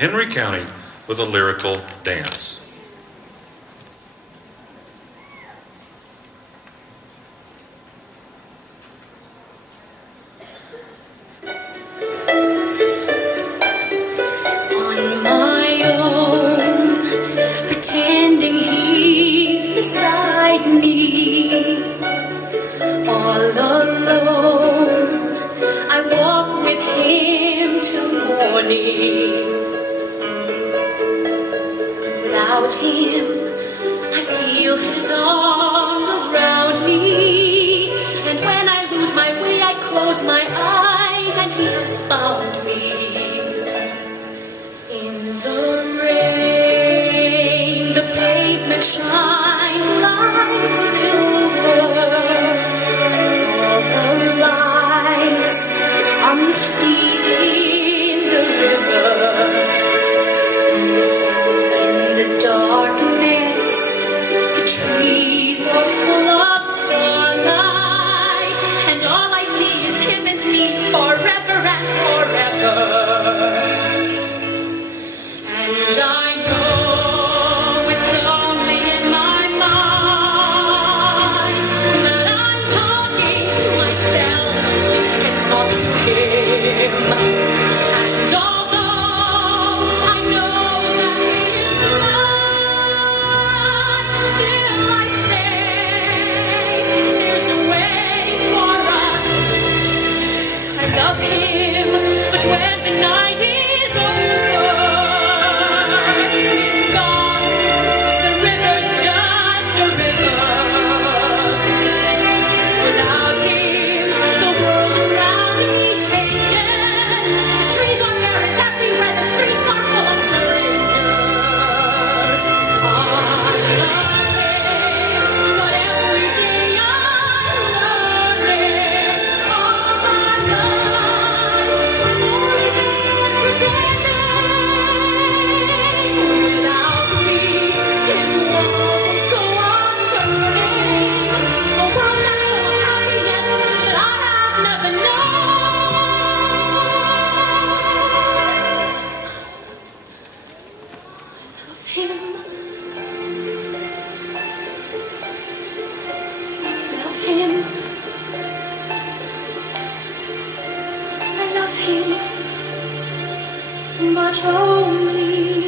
Henry County with a lyrical dance. On my own, pretending he's beside me, all alone, I walk with him till morning. Without him, I feel his arms around me, and when I lose my way, I close my eyes, and he has found me. In the rain, the pavement shines like silver. All the lights are misty in the river. In the darkness, the trees are full of starlight, and all I see is him and me forever and forever. And I know it's only in my mind that I'm talking to myself and not to him. And although I know that he is right, still I say there's a way for us. I love him, but when the night is over, he's gone. The river's just a river. Without him, the world around me changes. The trees are bare and everywhere the streets are full of strangers. I love him, but every day I'm learning. All my life, I've only been pretending. Without me, his world will go on turning. A world that's full of happiness that I have never known. Love him. Love him. I love him, but only